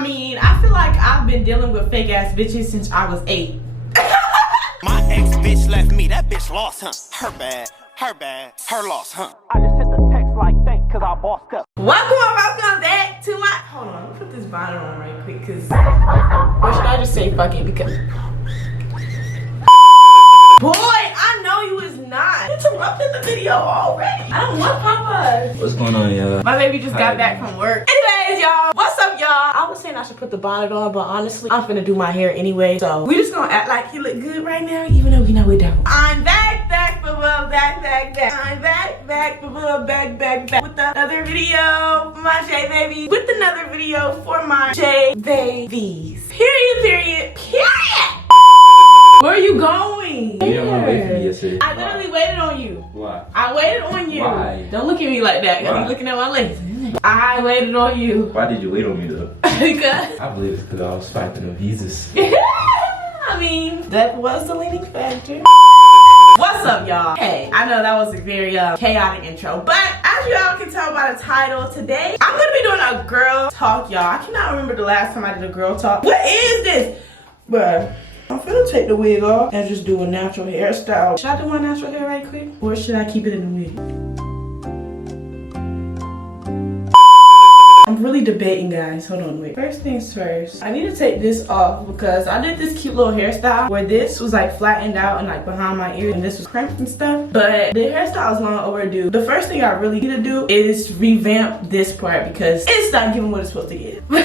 I mean, I feel like I've been dealing with fake ass bitches since I was 8. My ex bitch left me, that bitch lost, huh? Her bad, her loss, huh? I just sent the text like thanks cause I bossed up. Welcome back to my, hold on, let me put this bonnet on right quick cause, or should I just say fuck it because, boy, I know you was not interrupting the video already. I don't want Papa. What's going on, y'all? My baby just got back from work. Anyways, y'all, what's up, y'all? I was saying I should put the bonnet on, but honestly, I'm finna do my hair anyway. So we just gonna act like he look good right now, even though we know we don't. I'm back, I'm back with another video for my J baby. With another video for my J babies. Period. Where are you going? You didn't want to wait for me yesterday. I literally waited on you. Why? I waited on you. Why? Don't look at me like that. Why? You're looking at my legs. I waited on you. Why did you wait on me though? Because I believe it's because I was fighting the visas. I mean, that was the leading factor. What's up, y'all? Hey, I know that was a very chaotic intro, but as you all can tell by the title, today I'm gonna be doing a girl talk, y'all. I cannot remember the last time I did a girl talk. What is this? Bruh, I'm finna take the wig off and just do a natural hairstyle. Should I do my natural hair right quick? Or should I keep it in the wig? I'm really debating, guys. Hold on, wait. First things first, I need to take this off because I did this cute little hairstyle where this was like flattened out and like behind my ear and this was crimped and stuff. But the hairstyle is long overdue. The first thing I really need to do is revamp this part because it's not giving what it's supposed to give. But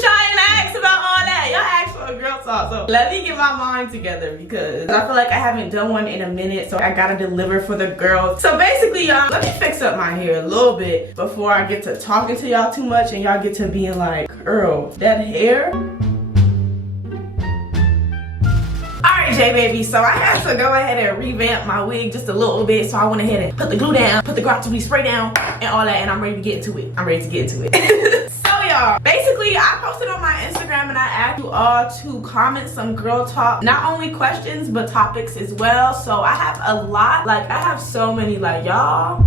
y'all ain't asked about all that. Y'all asked for a girl talk. So let me get my mind together because I feel like I haven't done one in a minute. So I gotta deliver for the girls. So basically, y'all, let me fix up my hair a little bit before I get to talking to y'all too much and y'all get to being like, girl, that hair. Alright, J baby, so I had to go ahead and revamp my wig just a little bit. So I went ahead and put the glue down, put the Virginity spray down and all that, and I'm ready to get into it. Basically, I posted on my Instagram and I asked you all to comment some girl talk, not only questions but topics as well. So I have a lot, like I have so many, like y'all,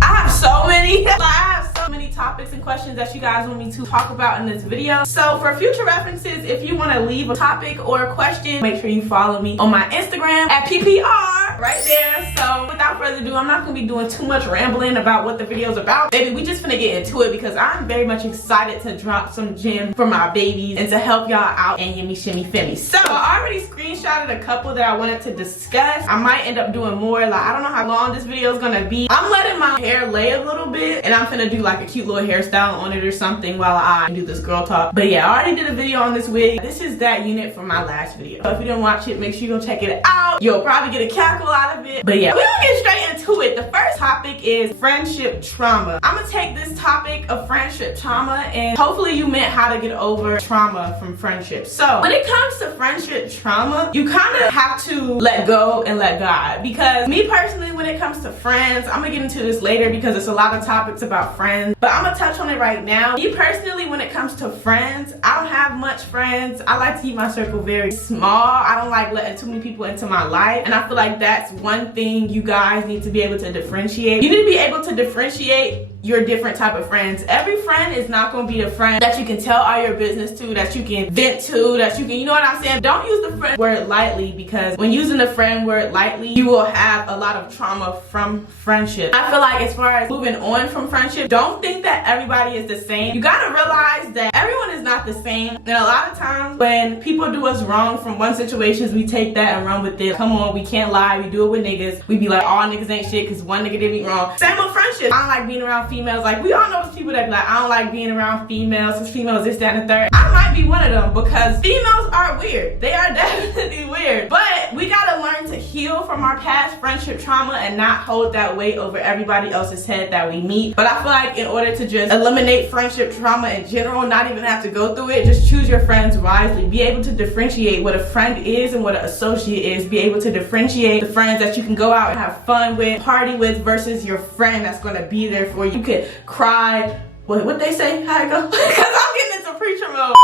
I have so many topics and questions that you guys want me to talk about in this video. So for future references, if you want to leave a topic or a question, make sure you follow me on my Instagram at PPR right there. So without further ado, I'm not gonna be doing too much rambling about what the video is about. Baby, we just finna get into it because I'm very much excited to drop some gems for my babies and to help y'all out and yimmy shimmy fimmy. So I already screenshotted a couple that I wanted to discuss. I might end up doing more. Like, I don't know how long this video is gonna be. I'm letting my hair lay a little bit and I'm finna do like a cute little hairstyle on it or something while I do this girl talk. But yeah, I already did a video on this wig. This is that unit from my last video. So if you didn't watch it, make sure you go check it out. You'll probably get a cackle out of it. But yeah, we're gonna get straight into it. The first topic is friendship trauma. I'm gonna take this topic of friendship trauma and hopefully you meant how to get over trauma from friendship. So when it comes to friendship trauma, you kind of have to let go and let God. Because me personally, when it comes to friends, I'm gonna get into this later because it's a lot of topics about friends, but I'm gonna touch on it right now. Me personally, when it comes to friends, I don't have much friends. I like to keep my circle very small. I don't like letting too many people into my life, and I feel like that's one thing you guys need to be able to differentiate. You need to be able to differentiate your different type of friends. Every friend is not going to be a friend that you can tell all your business to, that you can vent to, that you can, you know what I'm saying? Don't use the friend word lightly because when using the friend word lightly, you will have a lot of trauma from friendship. I feel like as far as moving on from friendship, don't think that everybody is the same. You got to realize that everyone is not the same. And a lot of times when people do us wrong from one situation, we take that and run with it. Come on, we can't lie. We do it with niggas. We be like, all niggas ain't shit because one nigga did me wrong. Same with friendship. I don't like being around females. Like, we all know those people that be like, I don't like being around females, because females this, that, and the third. I might be one of them because females are weird. They are definitely weird. But we gotta learn to heal from our past friendship trauma and not hold that weight over everybody else's head that we meet. But I feel like in order to just eliminate friendship trauma in general, not even have to go through it, just choose your friends wisely. Be able to differentiate what a friend is and what an associate is. Be able to differentiate the friends that you can go out and have fun with, party with, versus your friend that's gonna be there for you. You could cry. What they say? How it go? Because I'm getting into preacher mode.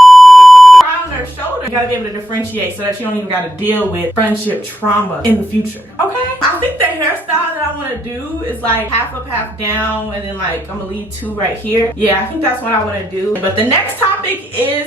Cry on their shoulder. You gotta be able to differentiate so that you don't even gotta deal with friendship trauma in the future. Okay? I think the hairstyle that I want to do is like half up, half down, and then like I'm gonna leave two right here. Yeah, I think that's what I want to do. But the next topic is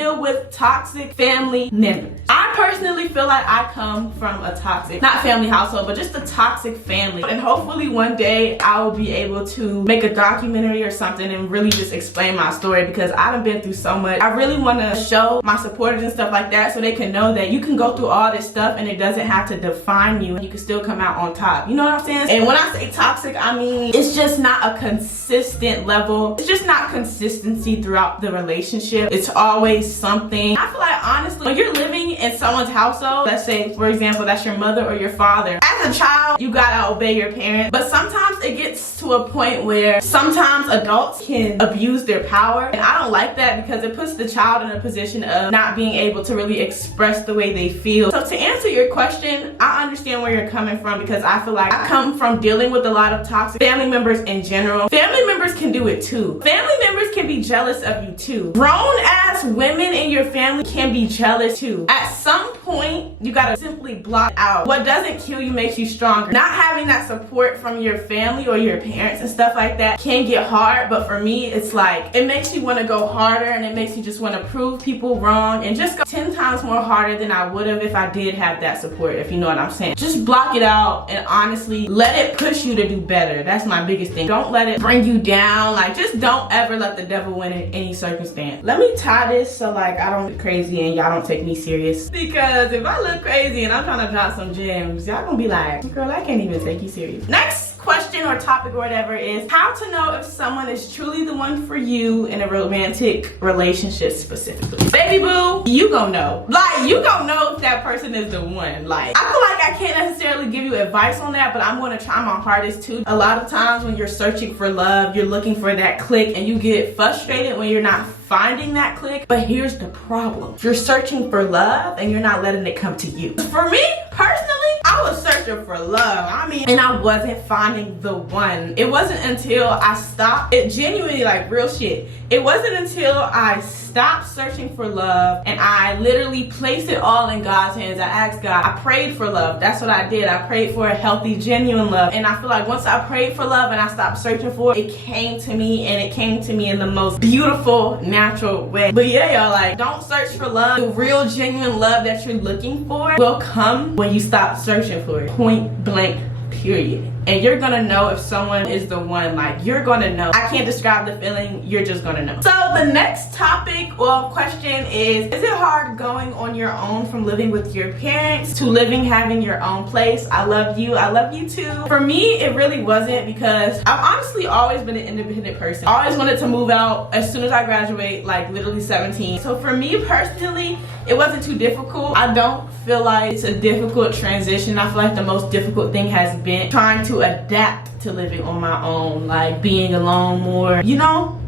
deal with toxic family members. I personally feel like I come from a toxic, not family household, but just a toxic family. And hopefully one day I will be able to make a documentary or something and really just explain my story, because I done been through so much. I really want to show my supporters and stuff like that so they can know that you can go through all this stuff and it doesn't have to define you, and you can still come out on top. You know what I'm saying? And when I say toxic, I mean it's just not a consistent level. It's just not consistency throughout the relationship. It's always something. I feel like honestly, when you're living in someone's household, let's say for example that's your mother or your father, as a child you gotta obey your parents, but sometimes it gets to a point where sometimes adults can abuse their power, and I don't like that because it puts the child in a position of not being able to really express the way they feel. So to answer your question, I understand where you're coming from, because I feel like I come from dealing with a lot of toxic family members in general. Family members can do it too. Family members can be jealous of you too. Grown ass women in your family can be jealous too. At some point, you gotta simply block out. What doesn't kill you makes you stronger. Not having that support from your family or your parents and stuff like that can get hard, but for me, it's like, it makes you wanna go harder, and it makes you just wanna prove people wrong and just go 10 times more harder than I would have if I did have that support, if you know what I'm saying. Just block it out and honestly let it push you to do better. That's my biggest thing. Don't let it bring you down. Like, just don't ever let the devil win in any circumstance. Let me tie this so like I don't look crazy and y'all don't take me serious, because if I look crazy and I'm trying to drop some gems, y'all gonna be like, girl, I can't even take you serious. Next question or topic or whatever is how to know if someone is truly the one for you in a romantic relationship specifically. Baby boo, you gon' know. Like, you gon' know if that person is the one. Like, I feel like I can't necessarily give you advice on that, but I'm gonna try my hardest too. A lot of times when you're searching for love, you're looking for that click, and you get frustrated when you're not finding that click. But here's the problem. You're searching for love and you're not letting it come to you. For me, personally, I was searching for love. I mean, and I wasn't finding the one. It wasn't until I stopped. It genuinely, like, real shit. It wasn't until I stopped searching for love and I literally placed it all in God's hands. I asked God, I prayed for love. That's what I did. I prayed for a healthy, genuine love. And I feel like once I prayed for love and I stopped searching for it, it came to me, and it came to me in the most beautiful, natural way. But yeah, y'all, like, don't search for love. The real, genuine love that you're looking for will come when you stop searching for it. Point blank, period. And you're gonna know if someone is the one. Like, you're gonna know. I can't describe the feeling, you're just gonna know. So the next topic or question is it hard going on your own from living with your parents to having your own place? I love you too. For me, it really wasn't, because I've honestly always been an independent person. I always wanted to move out as soon as I graduate, like literally 17. So for me personally, it wasn't too difficult. I don't feel like it's a difficult transition. I feel like the most difficult thing has been trying to adapt to living on my own, like being alone more, you know?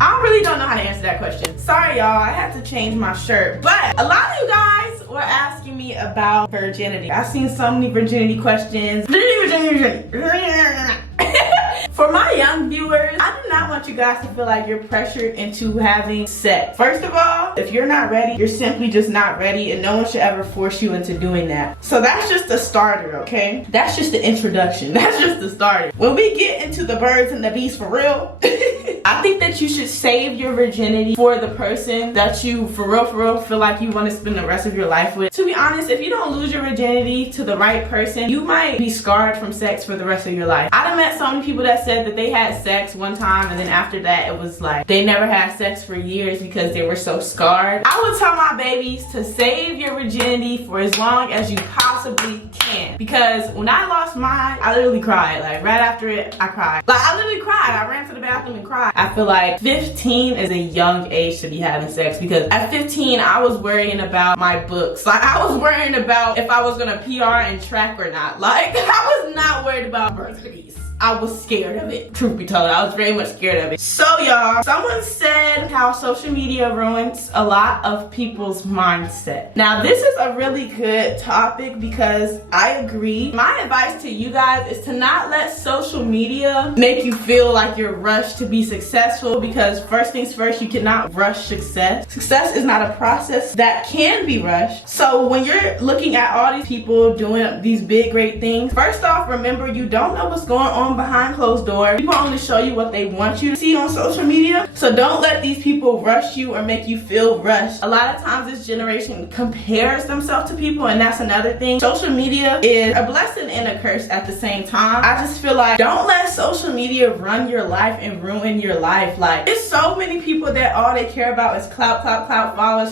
I really don't know how to answer that question. Sorry y'all, I had to change my shirt. But a lot of you guys were asking me about virginity. I've seen so many virginity questions. For my young viewers, I do not want you guys to feel like you're pressured into having sex. First of all, if you're not ready, you're simply just not ready, and no one should ever force you into doing that. So that's just the starter, okay? That's just the introduction. That's just the starter. When we get into the birds and the bees for real, I think that you should save your virginity for the person that you for real feel like you want to spend the rest of your life with. To be honest, if you don't lose your virginity to the right person, you might be scarred from sex for the rest of your life. I done met so many people that said that they had sex one time and then after that it was like they never had sex for years because they were so scarred. I would tell my babies to save your virginity for as long as you possibly can, because when I lost mine, I literally cried. Like, right after it, I cried. Like, I literally cried. I ran to the bathroom and cried. I feel like 15 is a young age to be having sex, because at 15 I was worrying about my books. Like, I was worrying about if I was gonna PR and track or not. Like, I was not worried about birthdays. I was scared of it. Truth be told, I was very much scared of it. So y'all, someone said how social media ruins a lot of people's mindset. Now this is a really good topic because I agree. My advice to you guys is to not let social media make you feel like you're rushed to be successful, because first things first, you cannot rush success. Success is not a process that can be rushed. So when you're looking at all these people doing these big, great things, first off, remember you don't know what's going on on behind closed doors. People only show you what they want you to see on social media. So don't let these people rush you or make you feel rushed. A lot of times this generation compares themselves to people, and that's another thing. Social media is a blessing and a curse at the same time. I just feel like don't let social media run your life and ruin your life. Like, there's so many people that all they care about is clout, followers.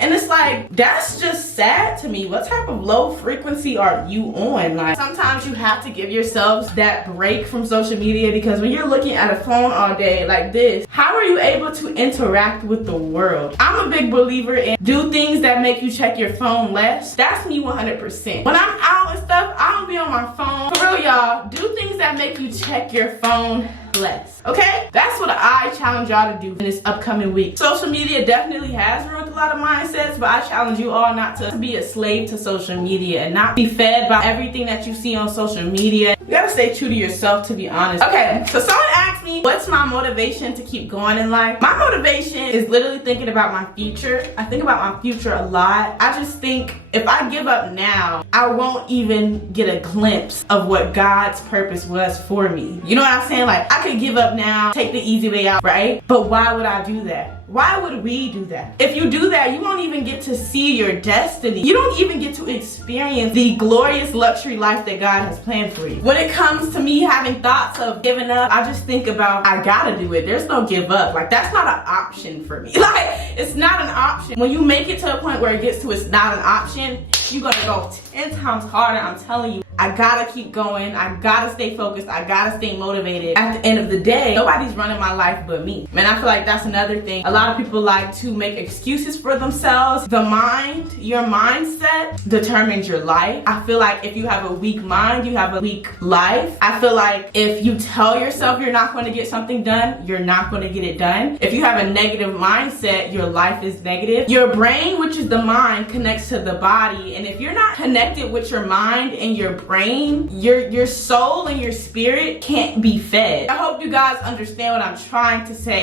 And it's like, that's just sad to me. What type of low frequency are you on? Like, sometimes you have to give yourselves that break from social media, because when you're looking at a phone all day like this, how are you able to interact with the world? I'm a big believer in do things that make you check your phone less. That's me 100%. When I'm out and stuff, I don't be on my phone. For real, y'all, do things that make you check your phone less, okay? That's what I challenge y'all to do in this upcoming week. Social media definitely has ruined a lot of mindsets, but I challenge you all not to be a slave to social media and not be fed by everything that you see on social media. You gotta stay true to yourself, to be honest. Okay, so someone asked me, what's my motivation to keep going in life? My motivation is literally thinking about my future. I think about my future a lot. I just think if I give up now, I won't even get a glimpse of what God's purpose was for me. You know what I'm saying? Like, I could give up now, take the easy way out, right? But why would I do that? Why would we do that? If you do that, you won't even get to see your destiny. You don't even get to experience the glorious luxury life that God has planned for you. When it comes to me having thoughts of giving up, I just think about, I gotta do it. There's no give up. Like, that's not an option for me. Like, it's not an option. When you make it to a point where it gets to it's not an option, you're gonna go 10 times harder. I'm telling you. I gotta keep going. I gotta stay focused. I gotta stay motivated. At the end of the day, nobody's running my life but me. Man, I feel like that's another thing. A lot of people like to make excuses for themselves. The mind, your mindset determines your life. I feel like if you have a weak mind, you have a weak life. I feel like if you tell yourself you're not going to get something done, you're not going to get it done. If you have a negative mindset, your life is negative. Your brain, which is the mind, connects to the body. And if you're not connected with your mind and your brain, your soul and your spirit can't be fed. I hope you guys understand what I'm trying to say.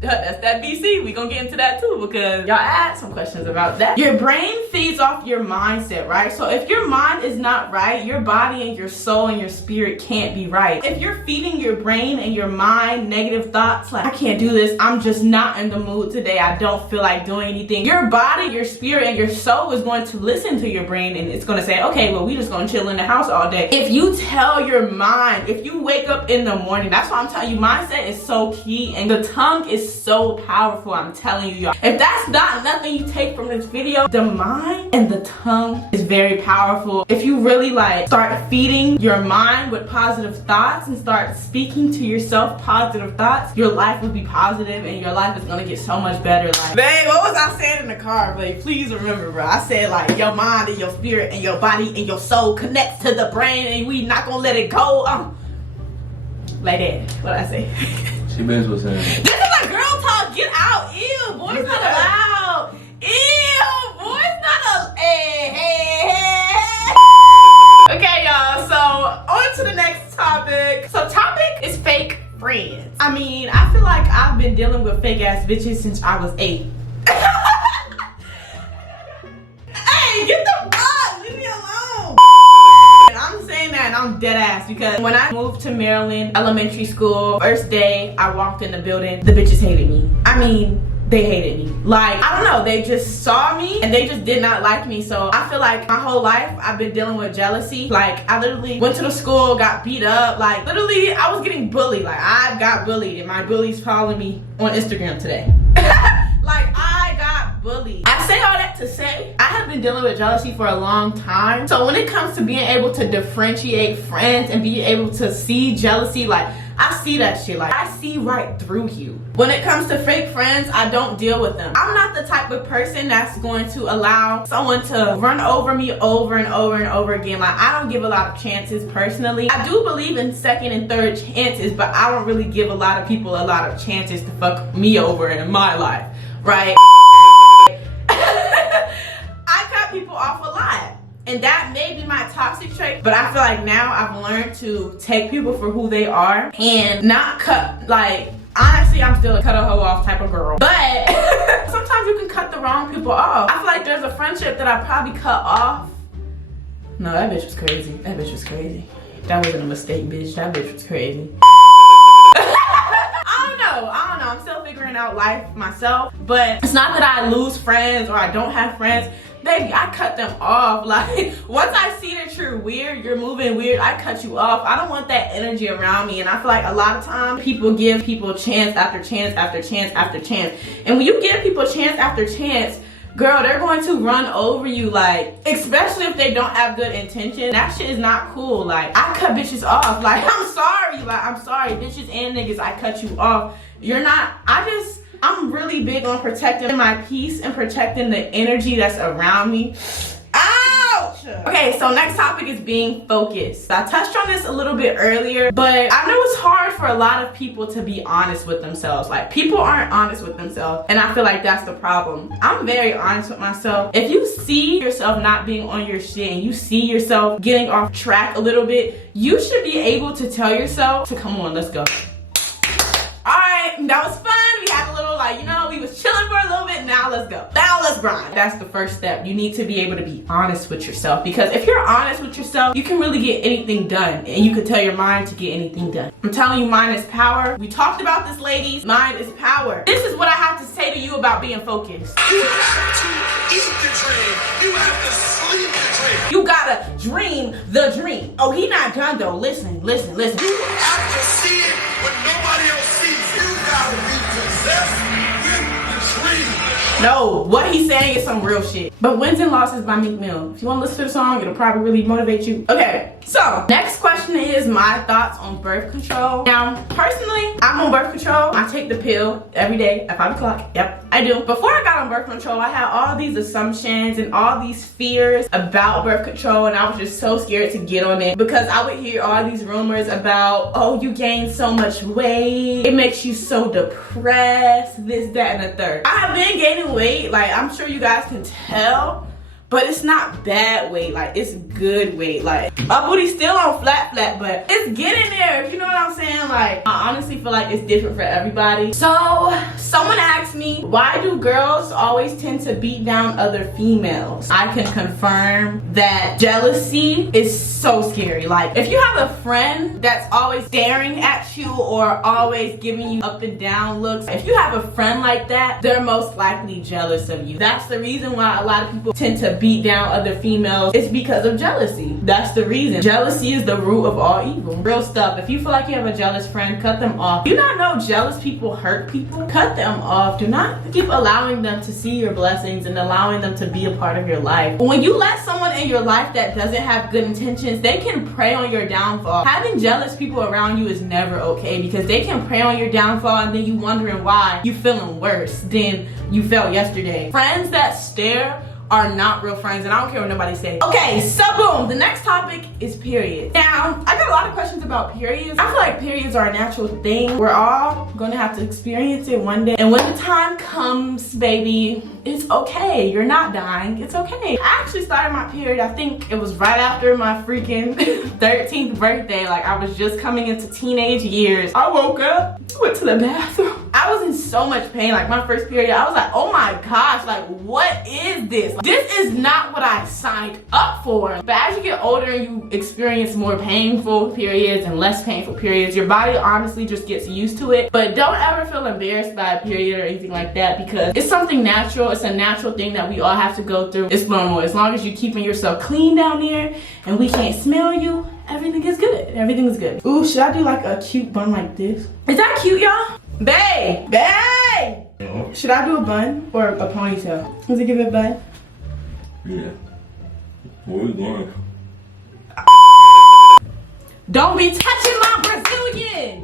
That's that BC. We gonna get into that too, because y'all asked some questions about that. Your brain feeds off your mindset, right? So if your mind is not right, your body and your soul and your spirit can't be right. If you're feeding your brain and your mind negative thoughts like, I can't do this, I'm just not in the mood today, I don't feel like doing anything, your body, your spirit, and your soul is going to listen to your brain, and it's gonna say, okay, well, we just gonna chill in the house all day. If you tell your mind, if you wake up in the morning, that's why I'm telling you, mindset is so key, and the tongue is so powerful. I'm telling you, y'all. If that's not nothing you take from this video, the mind and the tongue is very powerful. If you really like start feeding your mind with positive thoughts and start speaking to yourself positive thoughts, your life will be positive and your life is gonna get so much better. Like, babe, what was I saying in the car, babe? Please remember, bro. I said like your mind and your spirit and your body and your soul connects to the brain, and we not gonna let it go. Like that. What I say? She may as well say This is like girl talk. Get out. Ew, boys not allowed. Ew, boys not allowed. Hey. Okay, y'all. So on to the next topic. So topic is fake friends. I mean, I feel like I've been dealing with fake ass bitches since I was 8. Hey, get the fuck. Leave me alone. I'm saying that and I'm dead ass because when I moved to Maryland elementary school, first day I walked in the building, the bitches hated me. I mean, they hated me. Like, I don't know, they just saw me and they just did not like me. So I feel like my whole life I've been dealing with jealousy. Like, I literally went to the school, got beat up. Like, literally I was getting bullied. Like, I got bullied and my bully's following me on Instagram today. Like, I got bullied. I say all that to say I have been dealing with jealousy for a long time. So when it comes to being able to differentiate friends and be able to see jealousy, like, I see that shit. Like, I see right through you. When it comes to fake friends, I don't deal with them. I'm not the type of person that's going to allow someone to run over me over and over and over again. Like, I don't give a lot of chances personally. I do believe in second and third chances, but I don't really give a lot of people a lot of chances to fuck me over in my life, right? I cut people off a lot. And that may be my toxic trait, but I feel like now I've learned to take people for who they are and not cut, like, honestly, I'm still a cut a hoe off type of girl. But sometimes you can cut the wrong people off. I feel like there's a friendship that I probably cut off. No, that bitch was crazy. That bitch was crazy. That wasn't a mistake, bitch. That bitch was crazy. I don't know. I'm still figuring out life myself. But it's not that I lose friends or I don't have friends. Baby, I cut them off. Like, once I see that you're weird, you're moving weird, I cut you off. I don't want that energy around me. And I feel like a lot of times people give people chance after chance after chance after chance. And when you give people chance after chance, girl, they're going to run over you, like, especially if they don't have good intention. That shit is not cool. Like, I cut bitches off. Like, I'm sorry, bitches and niggas, I cut you off. You're not, I'm really big on protecting my peace and protecting the energy that's around me. Ouch! Okay, so next topic is being focused. I touched on this a little bit earlier, but I know it's hard for a lot of people to be honest with themselves. Like, people aren't honest with themselves, and I feel like that's the problem. I'm very honest with myself. If you see yourself not being on your shit and you see yourself getting off track a little bit, you should be able to tell yourself to come on, let's go. Alright, that was fun. We had a little, like, you know, we was chilling for a little bit. Now let's go. Now let's grind. That's the first step. You need to be able to be honest with yourself, because if you're honest with yourself, you can really get anything done, and you can tell your mind to get anything done. I'm telling you, mind is power. We talked about this, ladies. Mind is power. This is what I have to say to you about being focused. You have to eat the dream. You have to sleep the dream. You gotta dream the dream. Oh, he not done though. Listen. You have to see it when nobody else sees. You gotta be possessed with the dream. No, what he's saying is some real shit. But Wins and Losses by Meek Mill. If you want to listen to the song, it'll probably really motivate you. Okay, so next question is my thoughts on birth control. Now, personally, I'm on birth control. I take the pill every day at 5 o'clock. Yep, I do. Before I got on birth control, I had all these assumptions and all these fears about birth control, and I was just so scared to get on it because I would hear all these rumors about, oh, you gained so much weight, it makes you so depressed, this, that, and the third. I have been gaining weight, like, I'm sure you guys can tell, but it's not bad weight, like, it's good weight. Like, my booty's still on flat, but it's getting there, if you know what I'm saying. Like, I honestly feel like it's different for everybody. So, someone asked me, why do girls always tend to beat down other females? I can confirm that jealousy is so scary. Like, if you have a friend that's always staring at you or always giving you up and down looks, if you have a friend like that, they're most likely jealous of you. That's the reason why a lot of people tend to beat down other females. It's because of jealousy. That's the reason. Jealousy is the root of all evil. Real stuff. If you feel like you have a jealous friend, cut them off. You not know jealous people hurt people? Cut them off. Do not keep allowing them to see your blessings and allowing them to be a part of your life. When you let someone in your life that doesn't have good intentions, they can prey on your downfall. Having jealous people around you is never okay, because they can prey on your downfall and then you wondering why you feeling worse than you felt yesterday. Friends that stare are not real friends, and I don't care what nobody says. Okay, so boom, the next topic is periods. Now, I got a lot of questions about periods. I feel like periods are a natural thing. We're all gonna have to experience it one day. And when the time comes, baby, it's okay. You're not dying, it's okay. I actually started my period, I think it was right after my freaking 13th birthday. Like, I was just coming into teenage years. I woke up, went to the bathroom. I was in so much pain. Like, my first period, I was like, oh my gosh, like, what is this? Like, this is not what I signed up for. But as you get older and you experience more painful periods and less painful periods, your body honestly just gets used to it. But don't ever feel embarrassed by a period or anything like that, because it's something natural. It's a natural thing that we all have to go through. It's normal. As long as you're keeping yourself clean down there and we can't smell you, everything is good. Everything is good. Ooh, should I do like a cute bun like this? Is that cute, y'all? Bae! Bae! Should I do a bun or a ponytail? Does it give it a bun? Yeah. Where are we going? Don't be touching my Brazilian!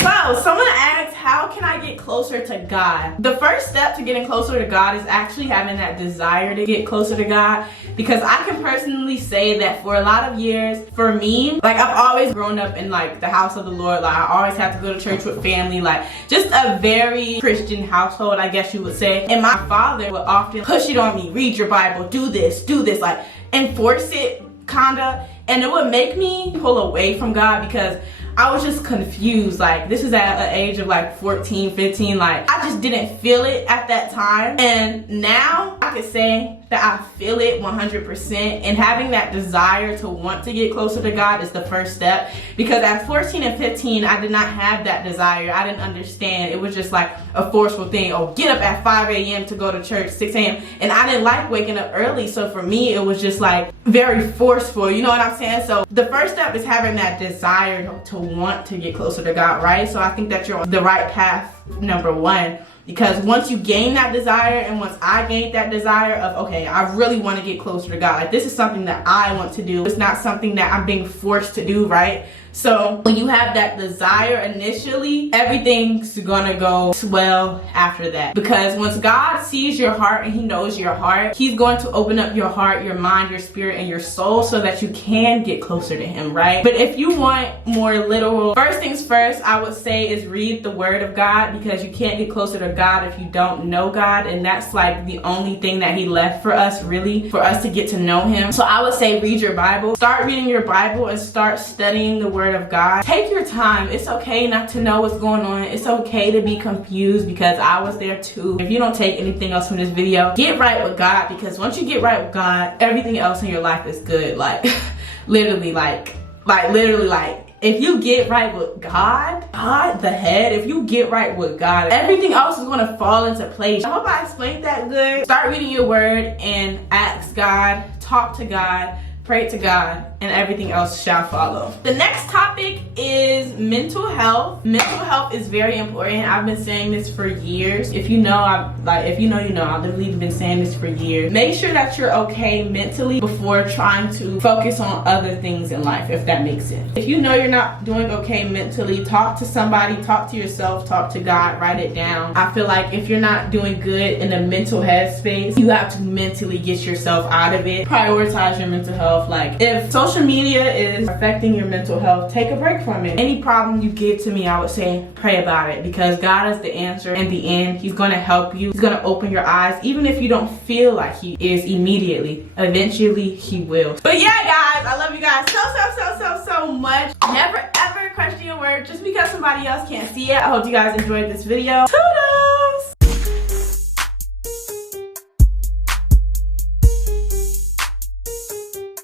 So, someone asked, how can I get closer to God? The first step to getting closer to God is actually having that desire to get closer to God, because I can personally say that for a lot of years, for me, like, I've always grown up in like the house of the Lord. Like, I always had to go to church with family, like just a very Christian household, I guess you would say. And my father would often push it on me, read your Bible, do this, like enforce it kinda, and it would make me pull away from God, because I was just confused. Like, this is at an age of like 14, 15. Like, I just didn't feel it at that time. And now I could say that I feel it 100%. And having that desire to want to get closer to God is the first step. Because at 14 and 15, I did not have that desire. I didn't understand. It was just like a forceful thing. Oh, get up at 5 a.m. to go to church, 6 a.m. And I didn't like waking up early. So for me, it was just like very forceful. You know what I'm saying? So the first step is having that desire to want to get closer to God, right? So I think that you're on the right path, number one. Because once you gain that desire, and once I gained that desire of, okay, I really want to get closer to God. Like, this is something that I want to do. It's not something that I'm being forced to do, right? So when you have that desire initially, everything's gonna go swell after that. Because once God sees your heart and he knows your heart, he's going to open up your heart, your mind, your spirit, and your soul so that you can get closer to him, right? But if you want more literal, first things first, I would say is read the word of God, because you can't get closer to God if you don't know God. And that's like the only thing that he left for us, really, for us to get to know him. So I would say read your Bible. Start reading your Bible and start studying the word of God. Take your time. It's okay not to know what's going on. It's okay to be confused, because I was there too. If you don't take anything else from this video, get right with God, because once you get right with God, everything else in your life is good. Like literally, like if you get right with God, the head, if you get right with God, everything else is going to fall into place. I hope I explained that good. Start reading your word and ask God, talk to God, pray to God, and everything else shall follow. The next topic is mental health. Mental health is very important. I've been saying this for years. If you know, I've literally been saying this for years. Make sure that you're okay mentally before trying to focus on other things in life, if that makes sense. If you know you're not doing okay mentally, talk to somebody, talk to yourself, talk to God, write it down. I feel like if you're not doing good in the mental headspace, you have to mentally get yourself out of it. Prioritize your mental health. Like, if social media is affecting your mental health, take a break from it. Any problem you give to me, I would say pray about it, because God is the answer in the end. He's going to help you. He's going to open your eyes, even if you don't feel like he is immediately. Eventually he will. But yeah, guys, I love you guys so much. Never ever question your word just because somebody else can't see it. I hope you guys enjoyed this video. Toodles!